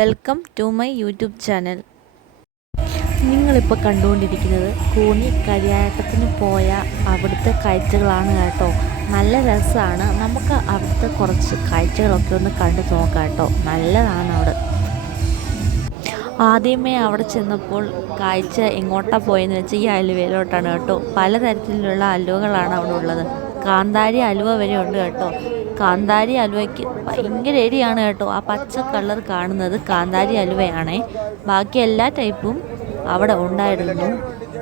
Welcome to my YouTube channel. നിങ്ങളിപ്പോൾ കണ്ടുകൊണ്ടിരിക്കുന്നത് കോന്നി കരിയാട്ടത്തിന് പോയ അവിടുത്തെ കാഴ്ചകളാണ് കേട്ടോ. നല്ല രസമാണ്. നമുക്ക് അവിടുത്തെ കുറച്ച് കാഴ്ചകളൊക്കെ ഒന്ന് കണ്ടു നോക്കാം കേട്ടോ. നല്ലതാണ് അവിടെ. ആദ്യമേ അവിടെ ചെന്നപ്പോൾ കാഴ്ച എങ്ങോട്ടാണ് പോയെന്ന് വെച്ചാൽ ഈ അലുവയിലോട്ടാണ് കേട്ടോ. പലതരത്തിലുള്ള അലുവകളാണ് അവിടെ ഉള്ളത്. കാന്താരി അലുവ വരെ ഉണ്ട് കേട്ടോ. കാന്താരി അലുവയ്ക്ക് ഭയങ്കര എരിയാണ് കേട്ടോ. ആ പച്ച കളർ കാണുന്നത് കാന്താരി അലുവയാണേ. ബാക്കി എല്ലാ ടൈപ്പും അവിടെ ഉണ്ടായിരുന്നു.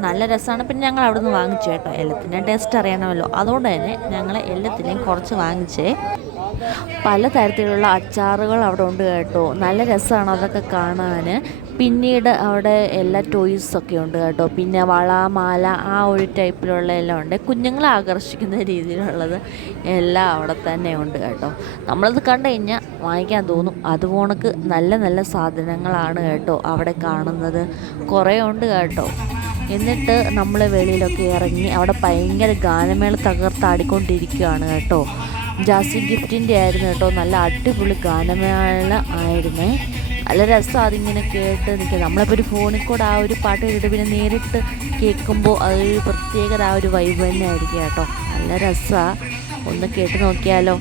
നല്ല രസമാണ്. പിന്നെ ഞങ്ങൾ അവിടെ നിന്ന് വാങ്ങിച്ചു കേട്ടോ. എല്ലാത്തിൻ്റെയും ടേസ്റ്റ് അറിയണമല്ലോ. അതുകൊണ്ട് തന്നെ ഞങ്ങൾ എല്ലാത്തിനെയും കുറച്ച് വാങ്ങിച്ചേ. പലതരത്തിലുള്ള അച്ചാറുകൾ അവിടെ ഉണ്ട് കേട്ടോ. നല്ല രസമാണ് അതൊക്കെ കാണാൻ. പിന്നീട് അവിടെ എല്ലാ ടോയ്സൊക്കെ ഉണ്ട് കേട്ടോ. പിന്നെ വള മാല ആ ഒരു ടൈപ്പിലുള്ള എല്ലാം ഉണ്ട്. കുഞ്ഞുങ്ങളെ ആകർഷിക്കുന്ന രീതിയിലുള്ളത് എല്ലാം അവിടെ തന്നെ ഉണ്ട് കേട്ടോ. നമ്മളത് കണ്ടു കഴിഞ്ഞാൽ വാങ്ങിക്കാൻ തോന്നും. അതുപോണക്ക് നല്ല നല്ല സാധനങ്ങളാണ് കേട്ടോ അവിടെ കാണുന്നത്. കുറേ ഉണ്ട് കേട്ടോ. എന്നിട്ട് നമ്മൾ വെളിയിലൊക്കെ ഇറങ്ങി അവിടെ ഭയങ്കര ഗാനമേള തകർത്താടിക്കൊണ്ടിരിക്കുകയാണ് കേട്ടോ. ജാസി ഗിഫ്റ്റിൻ്റെ ആയിരുന്നു കേട്ടോ. നല്ല അടിപൊളി ഗാനമേള ആയിരുന്നേ. നല്ല രസം അതിങ്ങനെ കേട്ട് നിൽക്കുക. നമ്മളിപ്പോൾ ഒരു ഫോണിൽ കൂടെ ആ ഒരു പാട്ട് കേട്ടിട്ട് പിന്നെ നേരിട്ട് കേൾക്കുമ്പോൾ അതൊരു പ്രത്യേകത ആ ഒരു വൈബ് തന്നെ ആയിരിക്കും കേട്ടോ. നല്ല രസമാണ്. ഒന്ന് കേട്ട് നോക്കിയാലോ.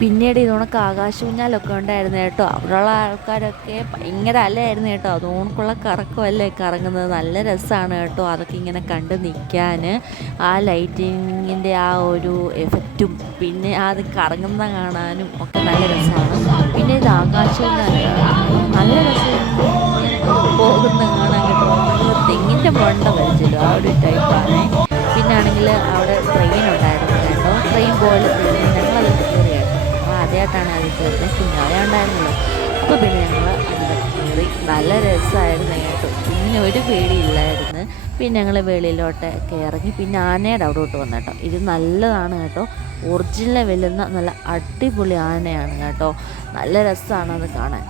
പിന്നീട് ഇതുകൊണ്ടൊക്കെ ആകാശൂഞ്ഞാലൊക്കെ ഉണ്ടായിരുന്നു കേട്ടോ. അവിടെയുള്ള ആൾക്കാരൊക്കെ ഭയങ്കര അലയായിരുന്നു കേട്ടോ. അതുകൊണ്ടുള്ള കറക്കമല്ലേ കറങ്ങുന്നത്. നല്ല രസമാണ് കേട്ടോ അതൊക്കെ ഇങ്ങനെ കണ്ട് നിൽക്കാൻ. ആ ലൈറ്റിങ്ങിൻ്റെ ആ ഒരു എഫക്റ്റും പിന്നെ അത് കറങ്ങുന്ന കാണാനും ഒക്കെ നല്ല രസമാണ്. പിന്നെ ഇത് ആകാശൂഞ്ഞാലാണ്. നല്ല രസം പോകുന്ന കാണാൻ കേട്ടോ. തെങ്ങിൻ്റെ മണ്ട വലിച്ചല്ലോ ആ ഒരു ടൈപ്പാണ്. പിന്നെ ആണെങ്കിൽ അവിടെ ട്രെയിൻ ഉണ്ടായിരുന്നു കേട്ടോ. ട്രെയിൻ പോലെ ഞങ്ങളത് കയറി കേട്ടോ. ആദ്യമായിട്ടാണ് അത് കയറുന്നത്. കുഞ്ഞാവ ഉണ്ടായിരുന്നല്ലോ. അപ്പോൾ പിന്നെ ഞങ്ങൾ അതിൻ്റെ കയറി. നല്ല രസമായിരുന്നു കേട്ടോ. പിന്നെ ഒരു പേടിയില്ലായിരുന്നു. പിന്നെ ഞങ്ങൾ വെളിയിലോട്ടൊക്കെ ഇറങ്ങി. പിന്നെ ആനയുടെ അവിടോട്ട് വന്നു കേട്ടോ. ഇത് നല്ലതാണ് കേട്ടോ. ഒറിജിനൽ വെല്ലുന്ന നല്ല അടിപൊളി ആനയാണ് കേട്ടോ. നല്ല രസമാണ് അത് കാണാൻ.